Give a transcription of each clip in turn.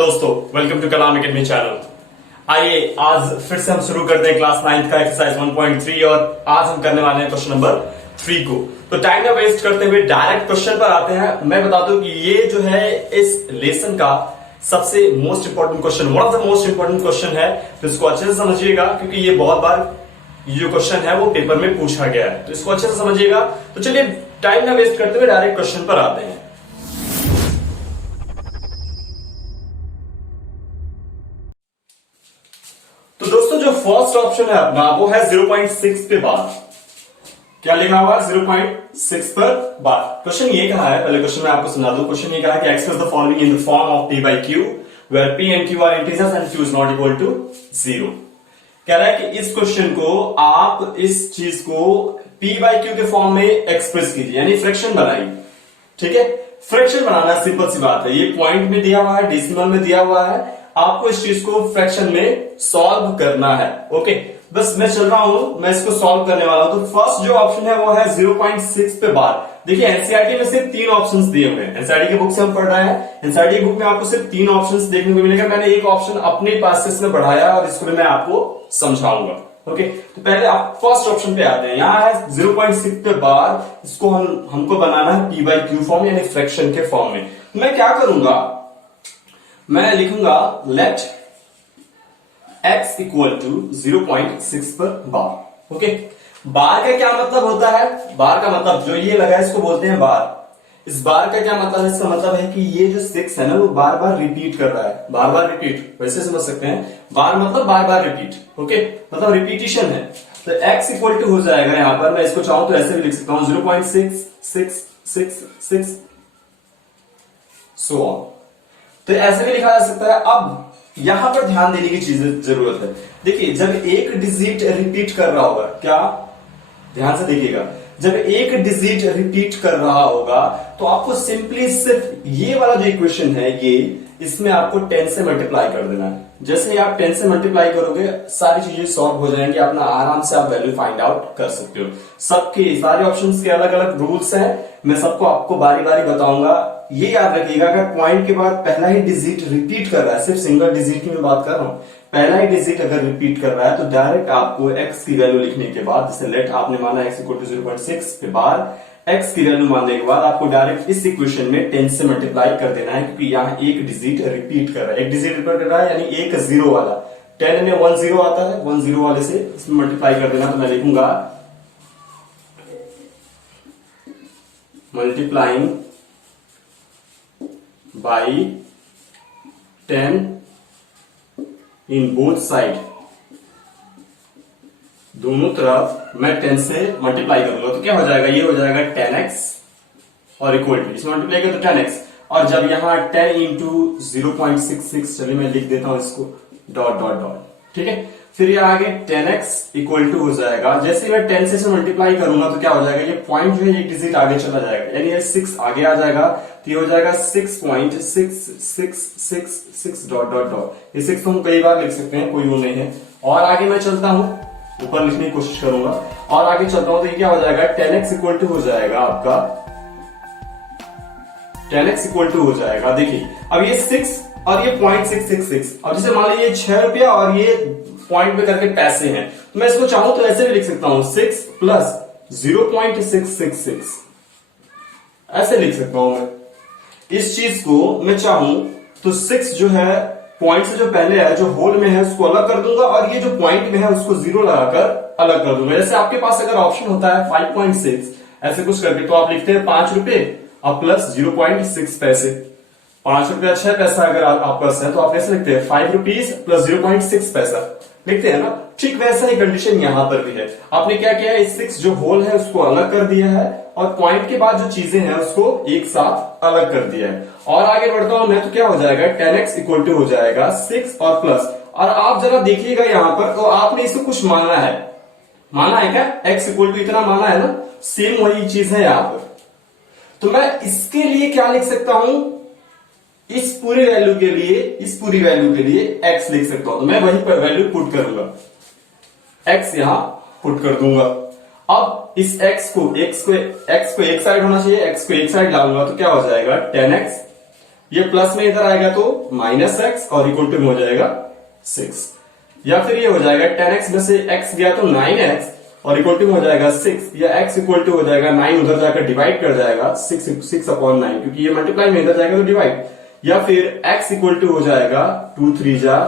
दोस्तों, welcome to Kalam academy channel. आइए आज फिर से हम शुरू करते हैं क्लास 9 का एक्सरसाइज 1.3 और आज हम करने वाले हैं क्वेश्चन नंबर 3 को। तो टाइम ना वेस्ट करते हुए डायरेक्ट क्वेश्चन पर आते हैं। मैं बता दूं कि ये जो है इस लेसन का सबसे most important question, one of the most important question है, तो इसको अच्छे से समझिएगा क्योंकि ये बहुत बार ये जो क्वेश्चन है वो पेपर में पूछा गया है, तो इसको अच्छे से समझिएगा। तो चलिए टाइम ना वेस्ट करते हुए डायरेक्ट क्वेश्चन पर आते हैं। तो दोस्तों जो फर्स्ट ऑप्शन है अपना वो है 0.6 पे बार। क्या लिखा हुआ है? 0.6 पर बार। क्वेश्चन ये कहा है, पहले क्वेश्चन मैं आपको सुना दूं। क्वेश्चन ये कहा है कि express the following in the form of p by q where p and q are integers and q is not equal to 0। कह रहा है कि इस क्वेश्चन को आप इस चीज को p by q के फॉर्म में एक्सप्रेस कीजिए, यानी फ्रैक्शन बनाइए। ठीक है, फ्रैक्शन बनाना सिंपल सी बात है। ये पॉइंट में दिया हुआ है, डेसिमल में दिया हुआ है, आपको इस चीज को फ्रैक्शन में सॉल्व करना है। ओके, बस मैं चल रहा हूं, मैं इसको सॉल्व करने वाला हूं। तो फर्स्ट जो ऑप्शन है वो है 0.6 पे बार। देखिए एनसीईआरटी में सिर्फ 3 ऑप्शंस दिए हुए हैं। एनसीईआरटी की बुक से हम पढ़ रहे हैं, एनसीईआरटी की बुक में आपको सिर्फ 3 ऑप्शंस देखने को मिलेगा। मैंने एक ऑप्शन अपने पास से इसमें बढ़ाया और इसको मैं आपको समझाऊंगा। ओके, तो पहले आप फर्स्ट ऑप्शन पे आते हैं। यहां है 0.6 पे बार, इसको हमको बनाना है p by q फॉर्म यानी फ्रैक्शन के फॉर्म में। मैं क्या करूंगा, मैं लिखूंगा लेट x इक्वल टू 0.6 पर बार। ओके, बार का क्या मतलब होता है? बार का मतलब जो ये लगा है इसको बोलते हैं बार। इस बार का क्या मतलब है? इसका मतलब है कि ये जो 6 है ना वो बार बार रिपीट कर रहा है, बार बार रिपीट, वैसे समझ सकते हैं। बार मतलब बार बार रिपीट। ओके, मतलब रिपीटिशन है। तो x इक्वल टू हो जाएगा, यहां पर मैं इसको चाहूं तो ऐसे भी लिख सकता हूं 0.66666 सो ऑन। तो ऐसे भी लिखा जा सकता है। अब यहां पर ध्यान देने की चीज जरूरत है। देखिए जब एक डिजिट रिपीट कर रहा होगा, क्या ध्यान से देखिएगा, जब एक डिजिट रिपीट कर रहा होगा तो आपको सिंपली सिर्फ ये वाला जो इक्वेशन है ये, इसमें आपको 10 से मल्टीप्लाई कर देना है। जैसे ही आप 10 से मल्टीप्लाई करोगे सारी चीजें सॉल्व हो जाएंगी, अपना आराम से आप वैल्यू फाइंड आउट कर सकते हो। सबके सारे ऑप्शंस के अलग अलग रूल्स हैं, मैं सबको आपको बारी बारी बताऊंगा। ये याद रखिएगा अगर पॉइंट के बाद पहला ही डिजिट रिपीट कर रहा है, सिर्फ सिंगल डिजिट की मैं बात कर रहा हूं, पहला ही डिजिट अगर रिपीट कर रहा है तो डायरेक्ट आपको x की वैल्यू लिखने के बाद, जैसे लेट आपने माना x इक्वल टू 0.6 पे बार, x की वैल्यू मानने के बाद आपको डायरेक्ट इस इक्वेशन में 10 से मल्टीप्लाई कर देना है, क्योंकि यहाँ एक डिजिट रिपीट कर रहा है। एक डिजिट रिपीट कर रहा है यानी एक 0 वाला, 10 में 1 0 आता है, 1 0 वाले से इसमें मल्टीप्लाई कर देना। तो मैं लिखूंगा multiplying by 10 in both side, दोनों तरफ मैं 10 से मल्टीप्लाई करूंगा तो क्या हो जाएगा, ये हो जाएगा 10x और इक्वल टू, इसमें मल्टीप्लाई कर तो 10x, और जब यहां 10 इंटू 0.66, चलिए मैं लिख देता हूं इसको डॉट डॉट डॉट, ठीक है। फिर ये आगे 10x इक्वल टू हो जाएगा, जैसे मैं 10 से मल्टीप्लाई करूंगा तो क्या हो जाएगा, ये पॉइंट जो है एक डिजिट आगे चला जाएगा, यानी ये 6 आगे आ जाएगा, तो ये हो जाएगा 6.6666 डॉट डॉट डॉट। ये 6 तो हम कई बार लिख सकते हैं, कोई वो नहीं है। और आगे मैं चलता हूं, ऊपर लिखने की कोशिश करूंगा और आगे चलता हूं तो ये क्या हो जाएगा, 10x इक्वल टू हो जाएगा आपका, 10x इक्वल टू हो जाएगा। देखिए अब ये 6 और ये 0.666, अब जैसे मान लीजिए 6 रुपया और ये पॉइंट पे करके पैसे हैं, तो मैं इसको चाहूं तो ऐसे भी लिख सकता हूं 6 प्लस 0.666, ऐसे लिख सकता हूं मैं। इस चीज को मैं चाहूं तो 6 जो है पॉइंट से जो पहले है, जो होल में है उसको अलग कर दूंगा, और ये जो पॉइंट में है उसको 0 लगाकर अलग कर दूंगा। जैसे आपके पास अगर ऑप्शन होता है 5.6 ऐसे कुछ करके, तो आप लिखते हैं 5 रुपए और प्लस 0.6 पैसे। 5 रुपया 6 पैसा अगर आपके पास है तो आप कैसे लिखते हैं, 5 रुपीज प्लस 0.6 पैसा लिखते हैं ना। ठीक वैसा ही कंडीशन यहां पर भी है। आपने क्या किया है, इस 6 जो होल है उसको अलग कर दिया है और पॉइंट के बाद जो चीजें हैं उसको एक साथ अलग कर दिया है। और आगे बढ़ता हूं मैं तो क्या हो जाएगा, 10x इक्वल टू हो जाएगा 6 और प्लस, और आप जरा देखिएगा यहां पर, तो आपने इसको कुछ माना है, माना है क्या, x इक्वल टू इतना माना है ना, सेम वही चीज है यहां पर। तो मैं इसके लिए क्या लिख सकता हूं, इस पूरी वैल्यू के लिए, इस पूरी वैल्यू के लिए x लिख सकता हूं, तो मैं वही पर वैल्यू पुट करूंगा, x यहां पुट कर दूंगा। अब इस x को एक साइड होना चाहिए, x को एक साइड लाऊंगा तो क्या हो जाएगा, 10x ये प्लस में इधर आएगा तो माइनस एक्स और इक्वल टू में हो जाएगा 6, या फिर ये हो जाएगा 10x में से x गया तो 9x और इक्वल टू में हो जाएगा 6, या x इक्वल टू हो जाएगा 9 उधर जाकर डिवाइड कर जाएगा 6 अपॉन 9, क्योंकि ये मल्टीप्लाई में इधर जाएगा तो डिवाइड, या फिर x इक्वल टू हो जाएगा 2 3 जा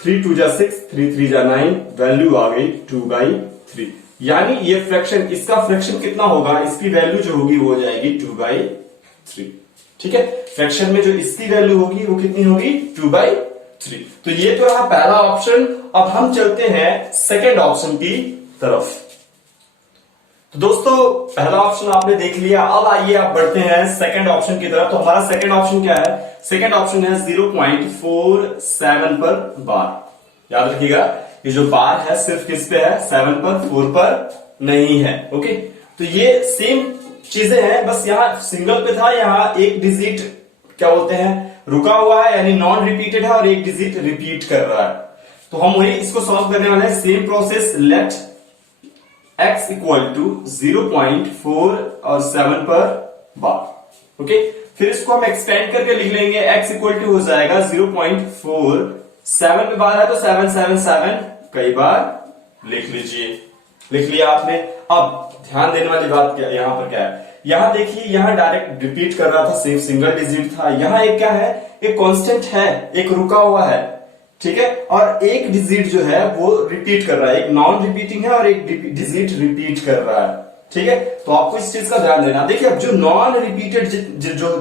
3 2 जा 6 3 3 जा 9, वैल्यू आ गई 2/3। यानी ये फ्रैक्शन, इसका फ्रैक्शन कितना होगा, इसकी वैल्यू जो होगी वो हो जाएगी 2/3। ठीक है, फ्रैक्शन में जो इसकी वैल्यू होगी वो कितनी होगी 2/3। तो ये तो रहा पहला ऑप्शन। अब हम चलते हैं सेकेंड ऑप्शन की तरफ। तो दोस्तों पहला ऑप्शन आपने देख लिया, अब आइए आप बढ़ते हैं सेकेंड ऑप्शन की तरफ। तो हमारा सेकेंड ऑप्शन क्या है, सेकेंड ऑप्शन है 0.47 पर बार। याद रखिएगा ये जो बार है सिर्फ किस पे है, 7 पर, 4 पर नहीं है। ओके, तो ये सेम चीजें हैं, बस यहां सिंगल पे था, यहां एक डिजिट क्या बोलते हैं रुका हुआ है, यानी नॉन रिपीटेड है, और एक डिजिट रिपीट कर रहा है। तो हम वही इसको सॉल्व करने वाले हैं, same process. Let x equal to 0.4 और 7 पर बार। ओके, फिर इसको हम एक्सपेंड करके लिख लेंगे, x इक्वल टू हो जाएगा 0.4, 7 पे बार है तो 7 7 7 कई बार लिख लीजिए। लिख लिया आपने। अब ध्यान देने वाली बात क्या यहां पर क्या है, यहां देखिए, यहां डायरेक्ट रिपीट कर रहा था, सिर्फ सिंगल डिजिट था। यहां एक क्या है, एक कांस्टेंट है, एक रुका हुआ है। ठीक है, और एक डिजिट जो है वो रिपीट कर रहा है, एक नॉन रिपीटिंग है और एक डिजिट रिपीट कर रहा है। ठीक है, तो आपको इस चीज का ध्यान देना। देखिए अब जो नॉन रिपीटेड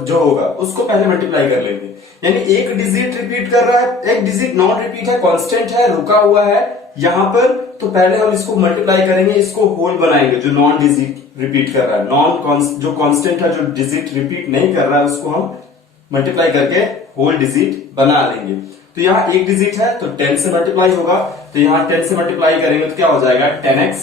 जो होगा उसको पहले मल्टीप्लाई कर लेंगे, यानी एक डिजिट रिपीट कर रहा है, एक डिजिट नॉन रिपीट है, कांस्टेंट है, रुका हुआ है यहां पर, तो पहले हम इसको मल्टीप्लाई करेंगे, इसको होल बनाएंगे। जो नॉन डिजिट रिपीट कर रहा है, जो कांस्टेंट है, जो डिजिट रिपीट नहीं कर रहा है, उसको हम मल्टीप्लाई करके होल डिजिट बना लेंगे। तो यहाँ एक डिजिट है तो 10 से मल्टीप्लाई होगा, तो यहाँ 10 से मल्टीप्लाई करेंगे तो क्या हो जाएगा 10x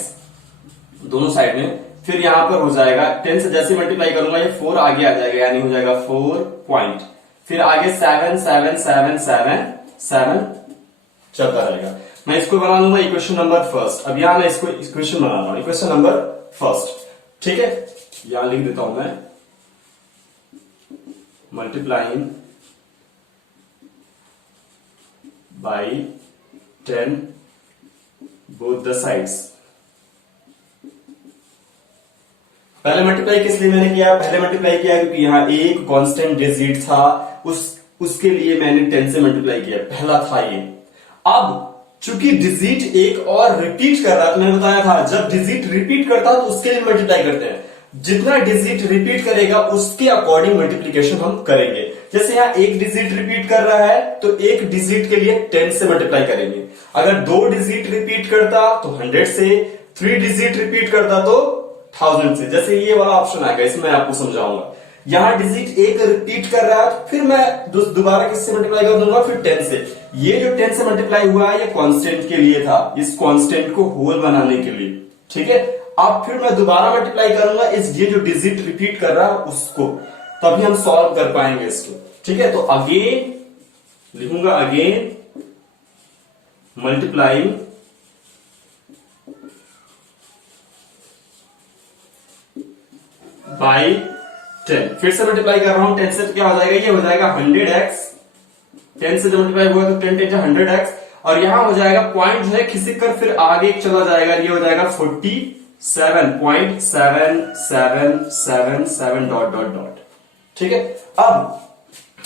दोनों साइड में। फिर यहां पर हो जाएगा 10 से जैसे मल्टीप्लाई करूंगा ये 4 आगे आ जाएगा, यानी हो जाएगा 4 पॉइंट, फिर आगे 7 7 7 7 7 चलता रहेगा। मैं इसको बना लूंगा इक्वेशन नंबर फर्स्ट। अब यहां मैं इसको इक्वेशन बना रहा हूं, इक्वेशन नंबर फर्स्ट। ठीक है, यहां लिख देता हूं मैं, multiplying by 10 both the sides। पहले मल्टीप्लाई किस लिए मैंने किया, पहले मल्टीप्लाई किया क्योंकि यहां एक कांस्टेंट डिजिट था, उसके लिए मैंने 10 से मल्टीप्लाई किया, पहला था ये। अब चूंकि डिजिट एक और रिपीट कर रहा है, तो मैंने बताया था जब डिजिट रिपीट करता है तो उसके लिए मल्टीप्लाई करते हैं, जितना डिजिट रिपीट करेगा उसके अकॉर्डिंग मल्टीप्लीकेशन हम करेंगे। जैसे यहाँ एक डिजिट रिपीट कर रहा है तो एक डिजिट के लिए 10 से मल्टीप्लाई करेंगे। अगर 2 डिजिट रिपीट करता तो 100 से, 3 डिजिट रिपीट करता तो 1000 से। जैसे ये वाला ऑप्शन आएगा, इसमें मैं आपको समझाऊंगा। यहाँ डिजिट एक रिपीट कर रहा है, फिर मैं दोबारा किससे मल्टीप्लाई कर दूंगा, फिर 10 से। ये जो 10 से मल्टीप्लाई हुआ है ये कांस्टेंट के लिए था, इस कांस्टेंट को होल बनाने के लिए। ठीक है, अब फिर मैं दोबारा मल्टीप्लाई करूंगा इस ये जो डिजिट रिपीट कर रहा है उसको, तभी हम सॉल्व कर पाएंगे इसको। ठीक है, तो अगेन लिखूंगा, अगेन मल्टीप्लाइंग बाई 10, फिर से मल्टीप्लाई कर रहा हूं 10 से, तो क्या हो जाएगा, ये हो जाएगा 100x। 10 से जब मल्टीप्लाई हुआ तो 10 10 100x, और यहां हो जाएगा पॉइंट जो है खिसक कर फिर आगे चला जाएगा, ये हो जाएगा 47.7777 डॉट डॉट डॉट। ठीक है, अब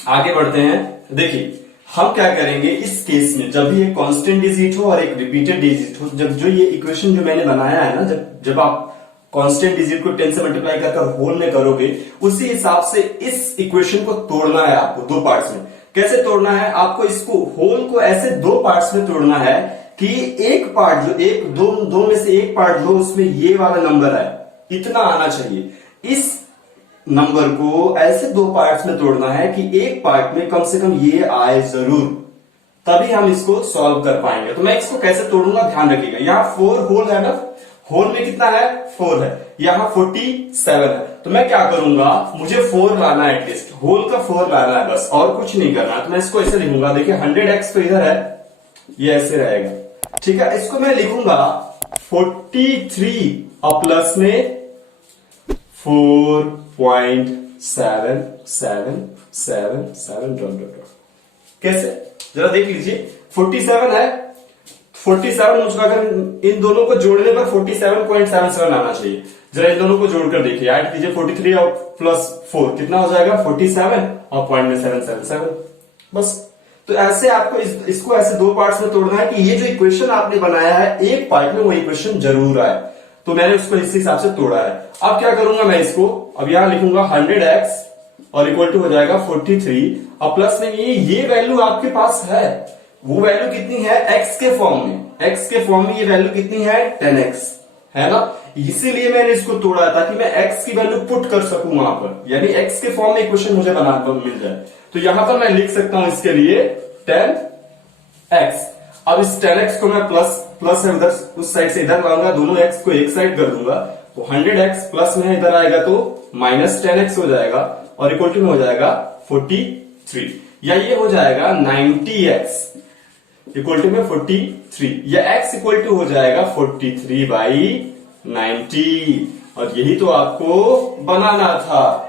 आगे बढ़ते हैं। देखिए हम क्या करेंगे इस केस में, जब भी एक कांस्टेंट डिजिट हो और एक रिपीटेड डिजिट हो, जब जो ये इक्वेशन जो मैंने बनाया है ना, जब आप कांस्टेंट डिजिट को 10 से मल्टीप्लाई कर होल में करोगे, उसी हिसाब से इस इक्वेशन को तोड़ना है आपको दो पार्ट्स में। कैसे तोड़ना है, आपको इसको होल को ऐसे दो पार्ट्स में तोड़ना है कि एक पार्ट जो एक दो में से एक पार्ट जो उसमें ये वाला नंबर है इतना आना चाहिए, इस नंबर को ऐसे दो पार्ट्स में तोड़ना है कि एक पार्ट में कम से कम ये आए जरूर, तभी हम इसको सॉल्व कर पाएंगे। तो मैं इसको कैसे तोड़ूंगा ध्यान रखिएगा। यहाँ 4 होल है ना, होल में कितना है 4 है, यहाँ 47 है, तो मैं क्या करूंगा, मुझे 4 लाना है एटलीस्ट, होल का 4 लाना है बस, और कुछ नहीं करना है। तो मैं इसको ऐसे लिखूंगा, देखिए 100x तो इधर है, ये ऐसे रहेगा। ठीक है, इसको मैं लिखूंगा 43 और प्लस में 4.5। 7 7 7 7 डॉट डॉट डॉट। कैसे, जरा देख लीजिए, 47 है, 47 मुझको अगर इन दोनों को जोड़ने पर 47.77 आना चाहिए। जरा इन दोनों को जोड़कर देखिए, ऐड कीजिए 43 और प्लस 4 कितना हो जाएगा 47 और पॉइंट में 777। बस, तो ऐसे आपको इसको ऐसे दो पार्ट्स में तोड़ना है कि ये जो इक्वेशन आपने बनाया है एक पार्ट में वो इक्वेशन जरूर आए। तो मैंने उसको इस हिसाब से तोड़ा है। अब क्या करूंगा मैं इसको, अब यहां लिखूंगा 100x और इक्वल टू हो जाएगा 43 और प्लस में ये वैल्यू आपके पास है, वो वैल्यू कितनी है x के फॉर्म में, x के फॉर्म में ये वैल्यू कितनी है 10x है ना। इसीलिए मैंने इसको तोड़ा ताकि मैं x की वैल्यू पुट कर सकूं वहां पर, यानी x के फॉर्म में इक्वेशन मुझे बनाना मिल जाए। तो यहां पर मैं लिख सकता हूं इसके लिए 10x। अब इस 10x को मैं प्लस है उधर उस साइड से इधर लाऊंगा, दोनों x को एक साइड कर दूंगा, तो 100x प्लस में इधर आएगा तो माइनस 10x हो जाएगा और इक्वल टू में हो जाएगा 43, या ये हो जाएगा 90x इक्वल टू में 43, या x इक्वल टू हो जाएगा 43/90। और यही तो आपको बनाना था,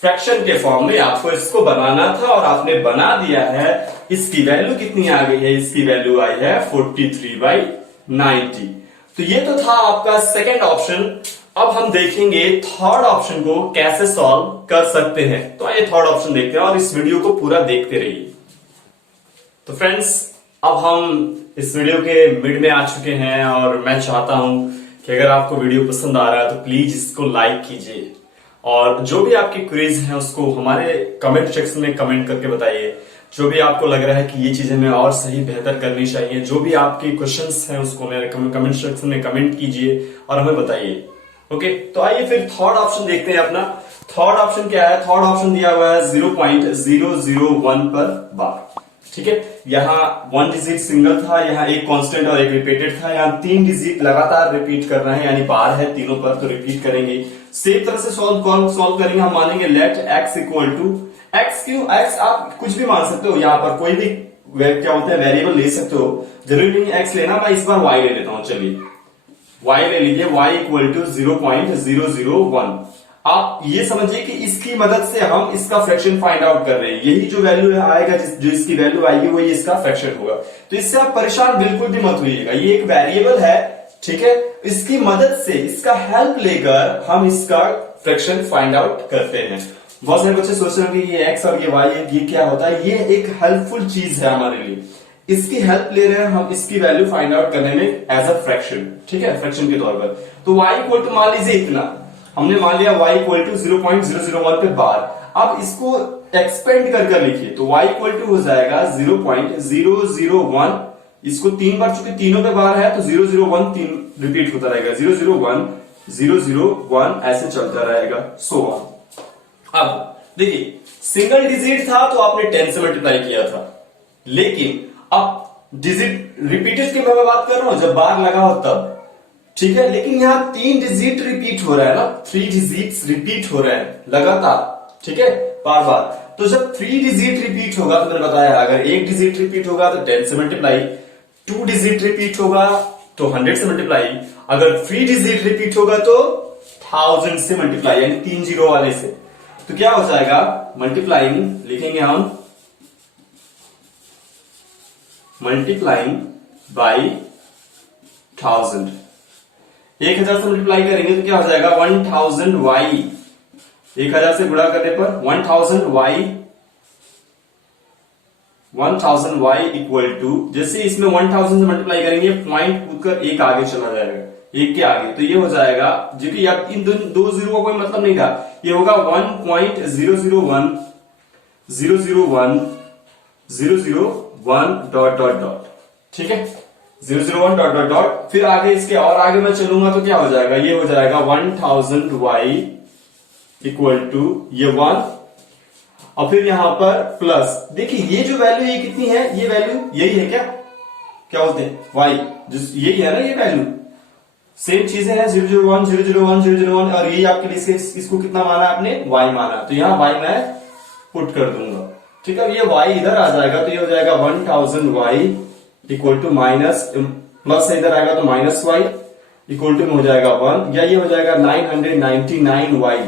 फ्रैक्शन के फॉर्म में आपको इसको बनाना था और आपने बना दिया है। इसकी वैल्यू कितनी आ गई है, इसकी वैल्यू आई है 43/90। तो ये तो था आपका सेकेंड ऑप्शन। अब हम देखेंगे थर्ड ऑप्शन को कैसे सॉल्व कर सकते हैं। तो आइए थर्ड ऑप्शन देखते हैं और इस वीडियो को पूरा देखते रहिए। तो फ्रेंड्स, अब हम इस वीडियो के मिड में आ चुके हैं और मैं चाहता हूं कि अगर आपको वीडियो पसंद आ रहा है तो प्लीज इसको लाइक कीजिए और जो भी आपकी क्वेरीज हैं उसको हमारे कमेंट सेक्शन में कमेंट करके बताइए। जो भी आपको लग रहा है कि ये चीजें मैं और सही बेहतर करनी चाहिए, जो भी आपके क्वेश्चंस हैं उसको मेरे कमेंट सेक्शन में कमेंट कीजिए और हमें बताइए। ओके, तो आइए फिर थर्ड ऑप्शन देखते हैं अपना। थर्ड ऑप्शन क्या है, थर्ड ऑप्शन दिया हुआ है 0.001 पर बार। ठीक है, यहाँ 1 डिजिट सिंगल था, यहाँ एक कांस्टेंट और एक रिपीटेड था, यहाँ 3 डिजिट लगातार रिपीट करना है, यानी बार है तीनों पर, तो रिपीट करेंगे। सेम तरह से सॉल्व करेंगे। हम मानेंगे let x equal to x, क्यों x आप कुछ भी मान सकते हो, यहाँ पर कोई भी क्या होता है वेरिएबल ले सकते हो, जरूरी नहीं x लेना। मैं इस बार y ले लेता हूं, चलिए y ले लीजिए, y इक्वल टू 0.001। आप ये समझिए कि इसकी मदद से हम इसका फ्रैक्शन फाइंड आउट कर रहे हैं। यही जो वैल्यू आएगा, जो इसकी वैल्यू आएगी वही इसका फ्रैक्शन होगा। तो इससे आप परेशान बिल्कुल भी मत होइएगा, ये एक वेरिएबल है, ठीक है, इसकी मदद से, इसका हेल्प लेकर हम इसका फ्रैक्शन फाइंड आउट करते हैं। बहुत सारे बच्चे सोच रहे होंगे ये x और ये y ये क्या होता है, ये एक हेल्पफुल चीज है हमारे लिए, इसकी हेल्प ले रहे हैं हम इसकी वैल्यू फाइंड आउट करने में एज अ फ्रैक्शन। ठीक है, फ्रैक्शन के तौर पर। तो y इक्वल टू मान लीजिए इतना, हमने मान लिया y इक्वल टू 0.001 पे बार। अब इसको एक्सपेंड कर लिखिए, तो y इक्वल टू हो जाएगा 0.001, इसको 3 बार, चूंकि तीनों पे बार है तो 001 3 रिपीट होता रहेगा, 001 001 ऐसे चलता रहेगा, सो ऑन। अब देखिए, सिंगल डिजिट था तो आपने 10 से मल्टीप्लाई किया था, लेकिन अब डिजिट रिपीटेड की मैं बात कर रहा हूं, जब बार लगा हो तब, ठीक है। लेकिन यहां 3 डिजिट रिपीट हो रहा है ना, 3 डिजिट्स रिपीट हो रहे हैं लगातार, ठीक है, बार बार। तो जब 3 डिजिट रिपीट होगा, तो मैंने बताया अगर 1 डिजिट रिपीट होगा तो 10 से मल्टीप्लाई, 2 डिजिट रिपीट होगा तो 100 से मल्टीप्लाई, अगर 3 डिजिट रिपीट होगा तो 1000 से मल्टीप्लाई, यानी 3 जीरो वाले से। तो क्या हो जाएगा, मल्टीप्लाइंग लिखेंगे हम, मल्टीप्लाइंग बाई 1000, 1000 से मल्टीप्लाई करेंगे तो क्या हो जाएगा 1000y, 1000 से गुणा करने पर 1000y इक्वल टू, जैसे इसमें 1000 से मल्टीप्लाई करेंगे पॉइंट कूदकर एक आगे चला जाएगा, एक के आगे, तो ये हो जाएगा, जो कि इन दो जीरो का कोई मतलब नहीं था, ये होगा 1.001 001 डॉट डॉट डॉट, ठीक है, 001 डॉट डॉट डॉट। फिर आगे इसके और आगे मैं चलूंगा तो क्या हो जाएगा, ये हो जाएगा 1000y इक्वल टू ये 1 और फिर यहां पर प्लस, देखिए ये जो वैल्यू ये कितनी है, ये वैल्यू यही है, क्या बोलते हैं y, यही है ना ये वैल्यू, सेम चीजें हैं 001 001 001 और ये आपके लिए इसको कितना माना आपने, y माना, तो यहां y मैं पुट कर दूंगा, ठीक है। ये y इधर आ जाएगा तो ये हो जाएगा 1000y equal to minus, plus इधर आएगा तो माइनस y इक्वल टू में हो जाएगा 1, या ये हो जाएगा 999y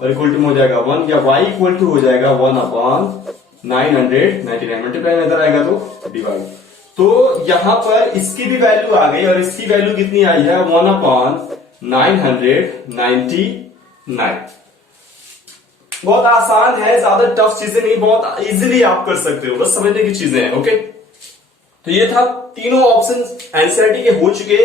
और इक्वल टू में हो जाएगा 1, या y इक्वल टू हो जाएगा 1/999, मल्टीप्लाई में इधर आएगा तो डिवाइड। तो यहां पर इसकी भी वैल्यू आ गई और इसकी वैल्यू कितनी आई है 1/999। बहुत आसान है, ज्यादा टफ चीजें नहीं, बहुत इजीली आप कर सकते हो, बस समझने की चीजें हैं। ओके, तो ये था तीनों ऑप्शन एनसीईआरटी के हो चुके।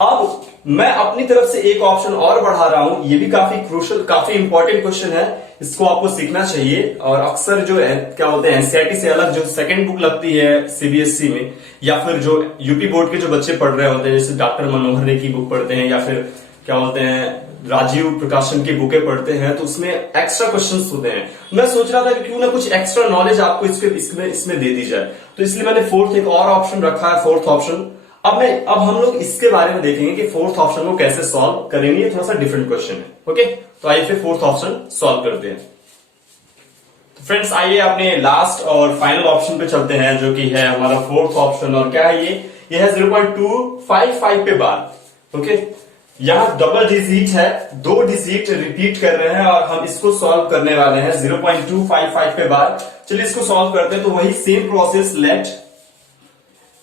अब मैं अपनी तरफ से एक ऑप्शन और बढ़ा रहा हूं, ये भी काफी क्रूशियल, काफी इंपॉर्टेंट क्वेश्चन है, इसको आपको सीखना चाहिए। और अक्सर जो है क्या बोलते हैं एनसीईआरटी से अलग जो सेकंड बुक लगती है सीबीएसई में, या फिर जो यूपी बोर्ड के जो बच्चे पढ़ रहे होते हैं, जैसे डॉक्टर मनोहर रे की बुक पढ़ते हैं, या फिर क्या बोलते हैं राजीव प्रकाशन की बुकें पढ़ते हैं, तो उसमें एक्स्ट्रा क्वेश्चंस होते हैं। मैं सोच रहा था कि क्यों ना कुछ एक्स्ट्रा नॉलेज आपको इसमें दे दी जाए, तो इसलिए मैंने फोर्थ एक और ऑप्शन रखा है, फोर्थ ऑप्शन। अब हम लोग इसके बारे में देखेंगे कि फोर्थ ऑप्शन को कैसे सॉल्व करेंगे, ये थोड़ा सा डिफरेंट क्वेश्चन है। ओके, तो आइए फिर फोर्थ ऑप्शन सॉल्व करते हैं। तो फ्रेंड्स आइए अपने लास्ट और फाइनल ऑप्शन पे चलते हैं, जो कि है हमारा फोर्थ ऑप्शन। और क्या है ये है 0.255 पे बार। ओके, यहां डबल डिजिट है, 2 डिजिट रिपीट कर रहे हैं और हम इसको सॉल्व करने वाले हैं 0.255 पे बार। चलिए इसको सॉल्व करते हैं। तो वही same process, let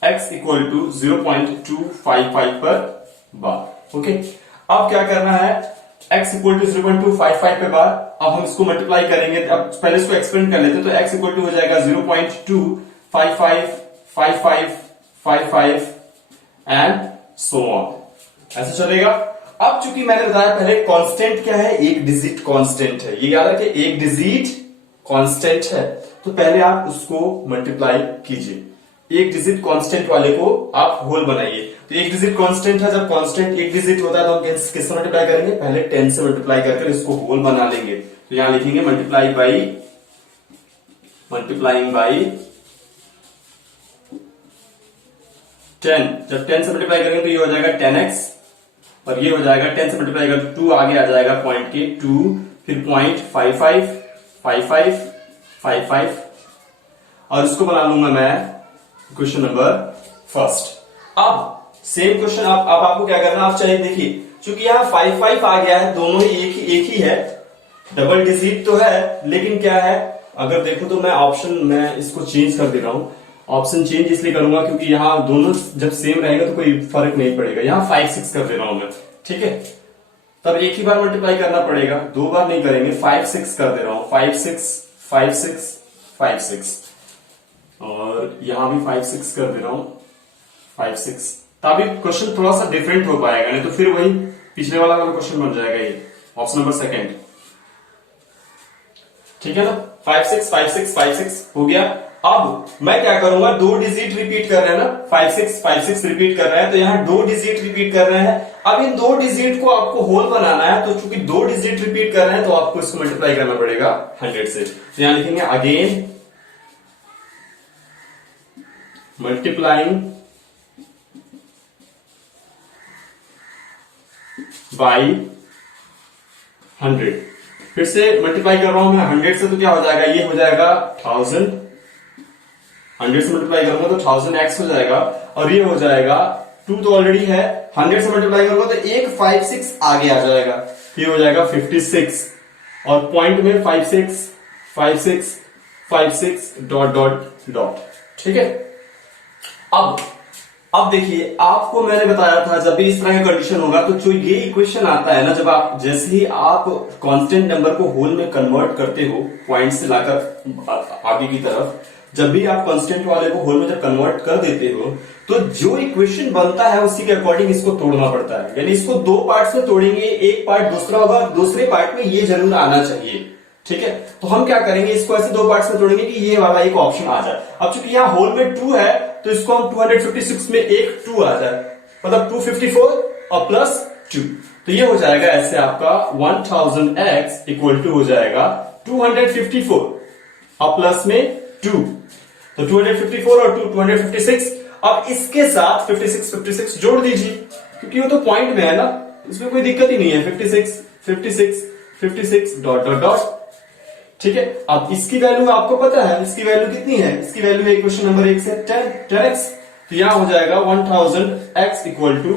x equal to 0.255 पर बार। ओके, अब क्या करना है, x इक्वल टू 0.255 पे बार। अब हम इसको मल्टीप्लाई करेंगे। अब पहले इसको एक्सपेंड कर लेते हैं। तो x इक्वल टू हो जाएगा 0.2555555 एंड सो ऑन, ऐसे चलेगा। अब चूंकि मैंने बताया पहले कांस्टेंट क्या है, एक डिजिट कांस्टेंट है, ये याद रखिए, एक डिजिट कांस्टेंट है। तो पहले आप उसको मल्टीप्लाई कीजिए, एक डिजिट कांस्टेंट वाले को आप होल बनाइए। तो एक डिजिट कांस्टेंट है, जब कांस्टेंट एक डिजिट होता है तो हम किससे मल्टीप्लाई करेंगे, पहले 10 से मल्टीप्लाई करके इसको होल बना लेंगे। तो यहां लिखेंगे मल्टीप्लाइंग बाई 10। जब 10 से मल्टीप्लाई करेंगे तो ये हो जाएगा 10x, और ये हो जाएगा 10 से मल्टीप्लाई करके 2 आगे आ जाएगा पॉइंट के 2, फिर 0.555555, और इसको बना लूंगा मैं क्वेश्चन नंबर फर्स्ट। अब सेम क्वेश्चन अब आपको क्या करना, आप चाहे देखिए, चूंकि यहां 55 आ गया है, दोनों ही एक ही है, डबल डिजिट तो है, लेकिन क्या है, अगर देखो तो मैं इसको चेंज कर दे रहा हूं। ऑप्शन चेंज इसलिए करूंगा क्योंकि यहां दोनों जब सेम रहेगा तो कोई फर्क नहीं पड़ेगा। यहां 5-6 कर दे रहा हूं मैं, ठीक है। तब एक ही बार मल्टीप्लाई करना पड़ेगा, 2 बार नहीं करेंगे, 5-6 कर दे रहा हूं, 5-6, और यहां भी 5-6 कर दे रहा हूं, 5-6। तभी क्वेश्चन थोड़ा सा डिफरेंट हो पाएगा, नहीं तो फिर वही पिछले वाला क्वेश्चन बन जाएगा। ये ऑप्शन नंबर सेकंड, ठीक है ना। 5-6 हो गया। अब मैं क्या करूंगा, 2 डिजिट रिपीट कर रहे हैं ना, 5-6 रिपीट कर रहे हैं, तो यहां 2 डिजिट रिपीट कर रहे हैं। अब इन 2 डिजिट को आपको होल बनाना है, तो चूंकि 2 डिजिट रिपीट कर रहे हैं तो आपको इसको मल्टीप्लाई करना पड़ेगा 100 से। तो यहां लिखेंगे अगेन मल्टीप्लाइंग बाई 100। फिर से मल्टीप्लाई कर रहा हूं मैं 100 से, तो क्या हो जाएगा, ये हो जाएगा 1000। 100 से मल्टीप्लाई करूंगा तो 1000x हो जाएगा, और ये हो जाएगा 2 तो ऑलरेडी है, 100 से मल्टीप्लाई करूंगा तो एक 5-6 आगे आ जाएगा, ये हो जाएगा 56, और पॉइंट में 5-6 डॉट, ठीक है। अब देखिए, आपको मैंने बताया था जब भी इस तरह का कंडीशन होगा तो जो ये इक्वेशन आता है ना, जब आप जैसे ही आप कांस्टेंट नंबर को होल में कन्वर्ट करते हो, पॉइंट से लाकर आगे की तरफ, जब भी आप कांस्टेंट वाले को होल में जब कन्वर्ट कर देते हो, तो जो इक्वेशन बनता है उसी के अकॉर्डिंग इसको तोड़ना पड़ता है। यानी इसको 2 पार्ट्स में तोड़ेंगे, एक पार्ट दूसरा होगा, दूसरे पार्ट में ये जरूर आना चाहिए, ठीक है। तो हम क्या करेंगे, इसको ऐसे 2 पार्ट्स में तोड़ेंगे कि ये वाला एक ऑप्शन आ जाए। अब चूंकि यहाँ होल में 2 है, तो इसको हम 256 में एक 2 आ जाए, मतलब 254 और प्लस 2, तो ये हो जाएगा ऐसे आपका 1000x इक्वल टू हो जाएगा 254 और प्लस में 2, तो 254 और 256। अब इसके साथ 56 जोड़ दीजिए, क्योंकि वो तो पॉइंट में है ना, इसमें कोई दिक्कत ही नहीं है। 56 डॉट, ठीक है। अब इसकी वैल्यू आपको पता है, इसकी वैल्यू कितनी है, इसकी वैल्यू है क्वेश्चन नंबर 1 से 10x, तो यहां हो जाएगा 1000x इक्वल टू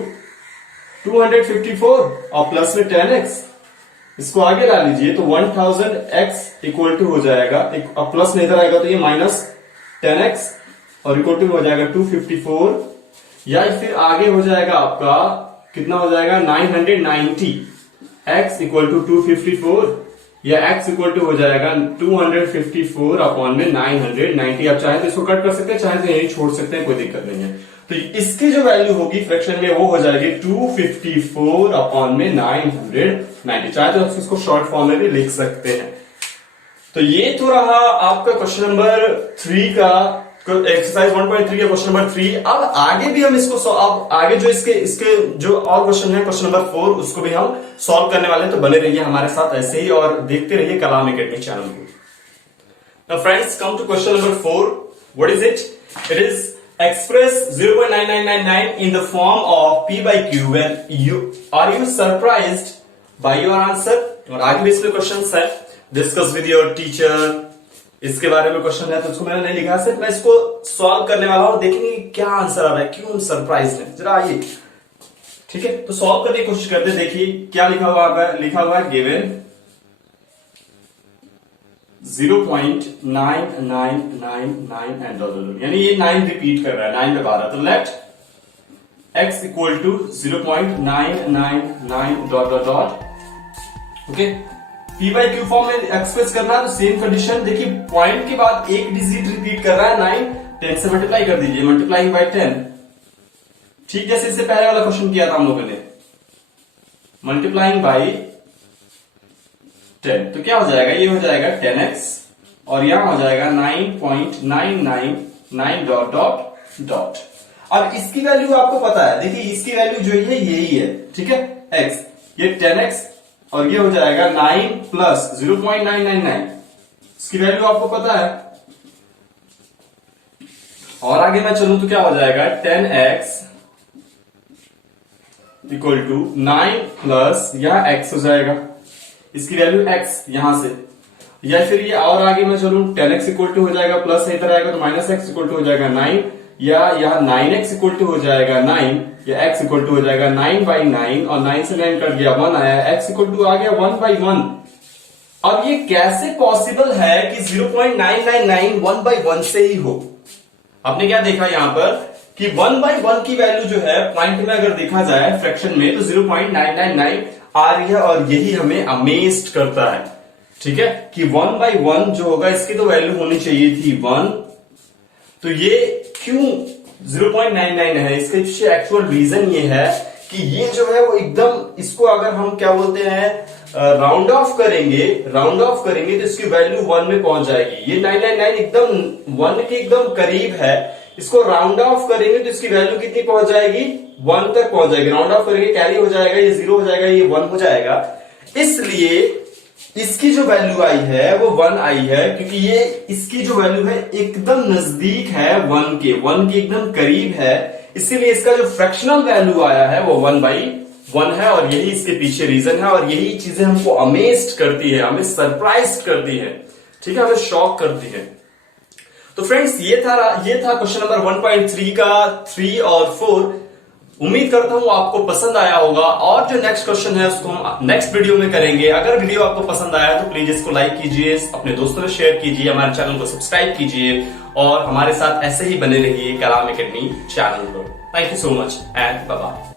254 और प्लस में 10x, इसको आगे ला लीजिए तो 1000 x इक्वल टू हो जाएगा, अब प्लस नहीं इधर आएगा तो ये -10x और इक्वल टू हो जाएगा 254, या फिर आगे हो जाएगा आपका कितना हो जाएगा 990 x इक्वल टू 254, या x इक्वल टू हो जाएगा 254 अपॉन में 990। आप चाहे तो इसको कट कर सकते हैं, चाहे तो यही छोड़ सकते हैं, कोई दिक्कत नहीं है। तो इसकी जो वैल्यू होगी फ्रैक्शन में वो हो जाएगी 254 अपॉन में 990। चाहे तो आप इसको शॉर्ट फॉर्म में भी लिख सकते हैं। तो ये तो रहा आपका क्वेश्चन नंबर 3 का, एक्सरसाइज 1.3 का क्वेश्चन नंबर 3। अब आगे भी हम इसको अब आगे जो इसके जो और क्वेश्चन है क्वेश्चन नंबर 4, उसको भी हम सॉल्व करने वाले हैं। तो बने रहिए हमारे साथ ऐसे ही और देखते रहिए कलाम एकेडमी चैनल को। Now friends, come to question number 4. What is it? It is express 0.9999 in the form of P by Q when are you surprised by your answer? और आगे भी इसमें क्वेश्चन है, डिस्कस विद योर टीचर, इसके बारे में question है, तो उसको मैंने नहीं लिखा, सिर्फ मैं इसको सॉल्व करने वाला हूं, देखेंगे क्या आंसर आ रहा है, क्यों हम सरप्राइज हैं। जरा आइए, ठीक है, तो सॉल्व करने की कोशिश करते हैं। देखिए क्या लिखा हुआ है, लिखा हुआ है गिवन 0.9999 एंड डॉट, यानी ये 9 रिपीट कर रहा है, 9 पे 12, तो let x equal to 0.999 dot dot dot, okay. P by Q form में एक्सप्रेस करना है तो सेम कंडीशन, देखिए पॉइंट के बाद एक डिजिट रिपीट कर रहा है 9, 10 से मल्टीप्लाई कर दीजिए, मल्टीप्लाइंग बाय 10, ठीक जैसे इससे पहले वाला क्वेश्चन किया था हम लोगों ने, मल्टीप्लाइंग बाय 10, तो क्या हो जाएगा, ये हो जाएगा 10x और यहां हो जाएगा 9.999 डॉट डॉट डॉट। अब इसकी वैल्यू आपको पता है, देखिए इसकी वैल्यू जो है यही है, ठीक है, x, ये 10x और ये हो जाएगा 9 प्लस 0.999, इसकी वैल्यू आपको पता है। और आगे मैं चलूं तो क्या हो जाएगा 10x इक्वल टू 9 प्लस यहां x हो जाएगा, इसकी वैल्यू x यहां से, या फिर ये और आगे मैं चलूं 10x इक्वल टू हो जाएगा प्लस इधर आएगा तो माइनस x इक्वल टू हो जाएगा 9, या यहाँ 9x इक्वल टू हो जाएगा 9, या x इक्वल टू हो जाएगा 9/9 और 9 से 9 कट गया 1 आया, x इक्वल टू आ गया 1/1। अब ये कैसे पॉसिबल है कि 0.999 1/1 से ही हो? आपने क्या देखा यहां पर कि 1/1 की वैल्यू जो है पॉइंट में अगर देखा जाए फ्रैक्शन में तो 0.999 आ रही है और यही हमें अमेज्ड करता है, ठीक है, कि 1/1 जो होगा इसकी तो वैल्यू होनी चाहिए थी 1, तो ये क्यों 0.99 है, इसके पीछे एक्चुअल रीजन ये है कि ये जो है वो एकदम, इसको अगर हम क्या बोलते हैं राउंड ऑफ करेंगे तो इसकी वैल्यू 1 में पहुंच जाएगी। ये 999 एकदम 1 के एकदम करीब है, इसको राउंड ऑफ करेंगे तो इसकी वैल्यू कितनी पहुंच जाएगी, 1 तक पहुंच जाएगी। राउंड ऑफ करेंगे कैरी हो जाएगा, ये 0 हो जाएगा, ये 1 हो जाएगा, इसलिए इसकी जो वैल्यू आई है वो 1 आई है, क्योंकि ये इसकी जो वैल्यू है एकदम नजदीक है 1 के एकदम करीब है, इसीलिए इसका जो फ्रैक्शनल वैल्यू आया है वो 1/1 है, और यही इसके पीछे रीजन है, और यही चीजें हमको अमेज्ड करती है, हमें सरप्राइज करती है, ठीक है, हमें शॉक करती है। तो फ्रेंड्स ये था क्वेश्चन नंबर 1.3 का 3 और 4। उम्मीद करता हूं आपको पसंद आया होगा, और जो नेक्स्ट क्वेश्चन है उसको हम नेक्स्ट वीडियो में करेंगे। अगर वीडियो आपको पसंद आया तो प्लीज इसको लाइक कीजिए, अपने दोस्तों में शेयर कीजिए, हमारे चैनल को सब्सक्राइब कीजिए और हमारे साथ ऐसे ही बने रहिए कलाम एकेडमी चैनल पर। Thank you so much and bye bye.